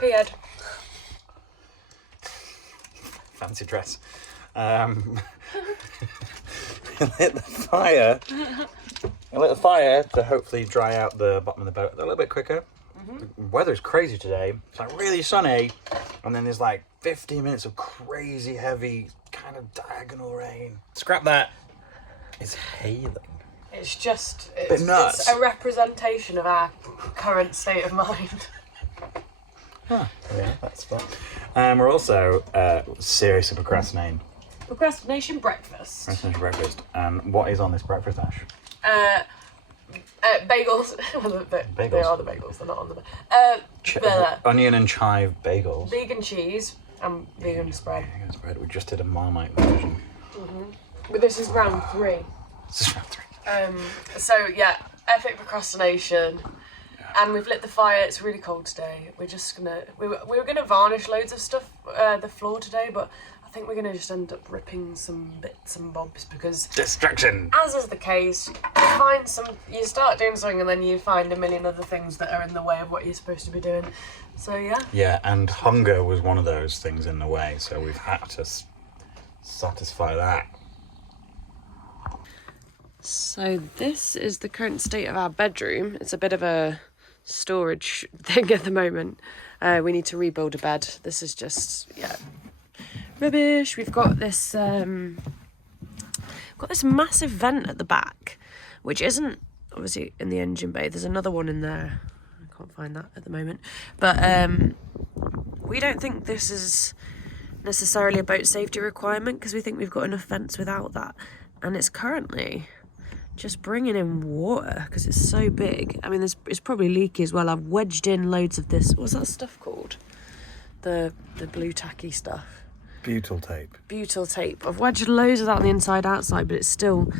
Beard. Fancy dress. Lit the fire. I lit the fire to hopefully dry out the bottom of the boat a little bit quicker. The weather's crazy today. It's like really sunny, and then there's like 15 minutes of crazy heavy kind of diagonal rain. Scrap that. It's hailing. It's just nuts. It's a representation of our current state of mind. Huh. Yeah, that's fun. We're also seriously procrastinating. Procrastination breakfast. Procrastination breakfast. And what is on this breakfast, Ash? Bagels. Bagels. They are the bagels. They're not on the. Onion and chive bagels. Vegan cheese and vegan spread. Vegan spread. We just did a Marmite version. But this is round 3. This is round 3. So yeah, epic procrastination. And we've lit the fire. It's really cold today. We're just gonna we were gonna varnish loads of stuff the floor today, but I think we're gonna just end up ripping some bits and bobs because distraction. As is the case, you start doing something and then you find a million other things that are in the way of what you're supposed to be doing. So yeah. Yeah, and hunger was one of those things in the way, so we've had to satisfy that. So this is the current state of our bedroom. It's a bit of a storage thing at the moment. We need to rebuild a bed. This is just, rubbish. We've got this massive vent at the back, which isn't obviously in the engine bay. There's another one in there. I can't find that at the moment. But we don't think this is necessarily a boat safety requirement because we think we've got enough vents without that. And it's currently just bringing in water because it's so big. I mean, it's probably leaky as well. I've wedged in loads of this. What's that stuff called? The blue tacky stuff. Butyl tape. Butyl tape. I've wedged loads of that on the inside outside, but it's still,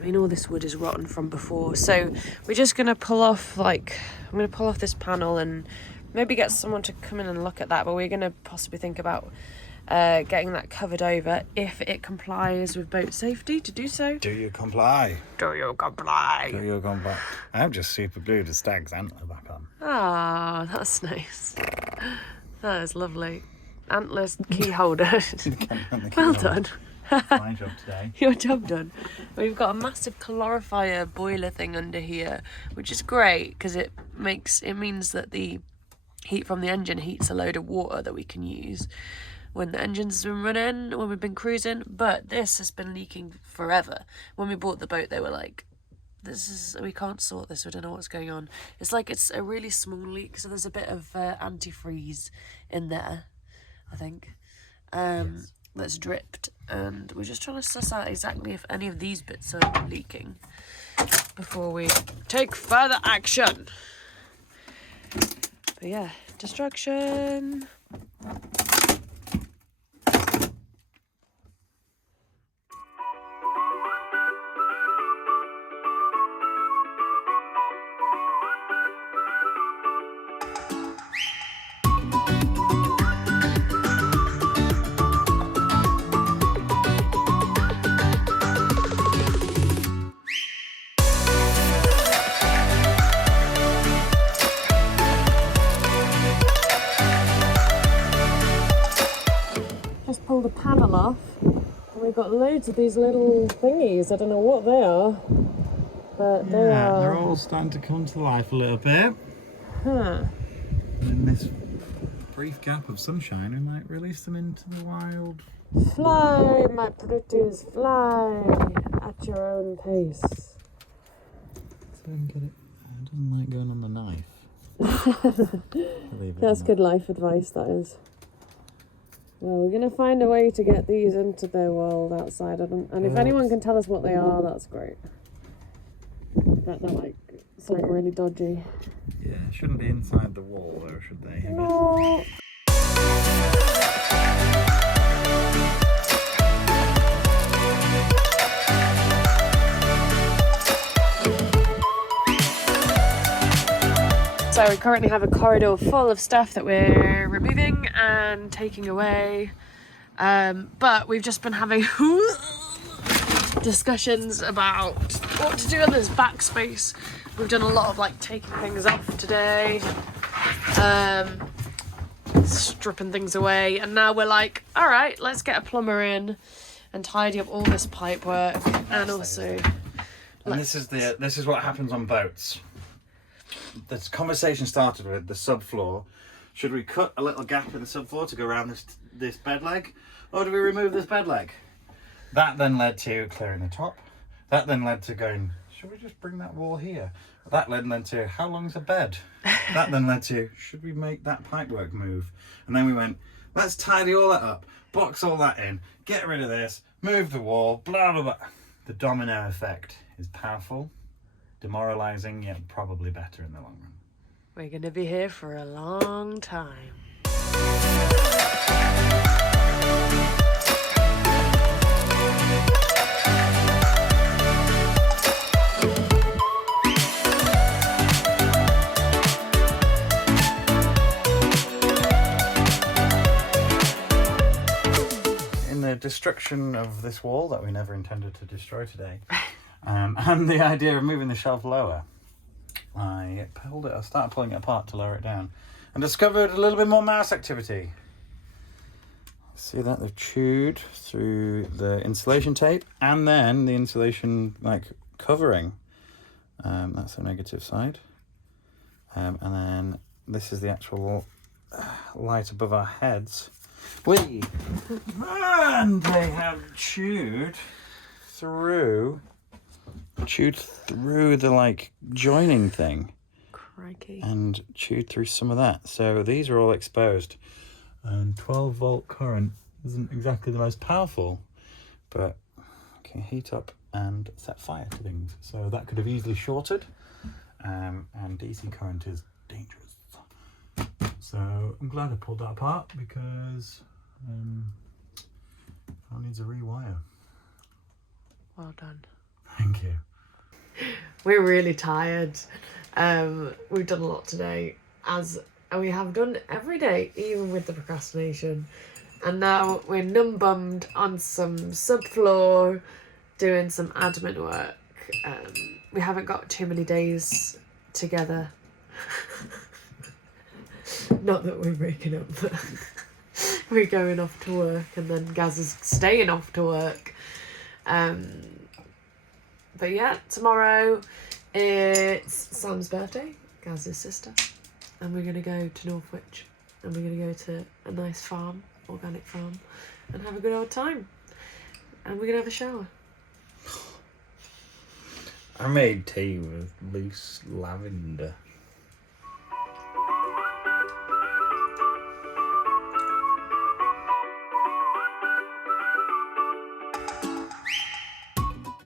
I mean, all this wood is rotten from before. So we're just going to pull off, I'm going to pull off this panel and maybe get someone to come in and look at that. But we're going to possibly think about getting that covered over if it complies with boat safety to do so. Do you comply? Do you comply? Do you comply? I've just super glued a stag's antler back on. Ah, that's nice. That is lovely. Antlers key holder. Well done. My job today. Your job done. We've got a massive calorifier boiler thing under here, which is great because it means that the heat from the engine heats a load of water that we can use when the engine's been running, when we've been cruising. But this has been leaking forever. When we bought the boat, they were like, we can't sort this, we don't know what's going on. It's like it's a really small leak, so there's a bit of antifreeze in there, I think, yes, that's dripped, and we're just trying to suss out exactly if any of these bits are leaking before we take further action. But yeah, destruction. Pull the panel off and we've got loads of these little thingies. I don't know what they are, but they're all starting to come to life a little bit. Huh. In this brief gap of sunshine, we might release them into the wild. Fly, my pretties, fly at your own pace. So I can get it. It doesn't like going on the knife. That's good life advice, that is. Well, we're going to find a way to get these into their world outside of them. And if anyone can tell us what they are, that's great. But they're like something really dodgy. Yeah, shouldn't be inside the wall though, should they? No. So we currently have a corridor full of stuff that we're removing and taking away. But we've just been having discussions about what to do in this backspace. We've done a lot of taking things off today. stripping things away, and now we're like, all right, let's get a plumber in and tidy up all this pipe work, and also. And this is what happens on boats. This conversation started with the subfloor. Should we cut a little gap in the subfloor to go around this bed leg, or do we remove this bed leg? That then led to clearing the top. That then led to going, should we just bring that wall here? That then led to, how long's a bed? That then led to, should we make that pipework move? And then we went, let's tidy all that up, box all that in, get rid of this, move the wall, blah, blah, blah. The domino effect is powerful, demoralising, yet probably better in the long run. We're going to be here for a long time. The destruction of this wall that we never intended to destroy today, and the idea of moving the shelf lower, I started pulling it apart to lower it down, and discovered a little bit more mouse activity. See that they've chewed through the insulation tape and then the insulation covering. That's the negative side, and then this is the actual light above our heads. And they have chewed through the joining thing. Crikey. And chewed through some of that. So these are all exposed. And 12-volt current isn't exactly the most powerful, but can heat up and set fire to things. So that could have easily shorted. And DC current is dangerous. So I'm glad I pulled that apart because that needs a rewire. Well done. Thank you. We're really tired. We've done a lot today, as we have done every day, even with the procrastination. And now we're numb-bummed on some subfloor, doing some admin work. We haven't got too many days together. Not that we're breaking up, but we're going off to work, and then Gaz is staying off to work. But yeah, tomorrow it's Sam's birthday, Gaz's sister, and we're going to go to Northwich, and we're going to go to a nice farm, organic farm, and have a good old time. And we're going to have a shower. I made tea with loose lavender.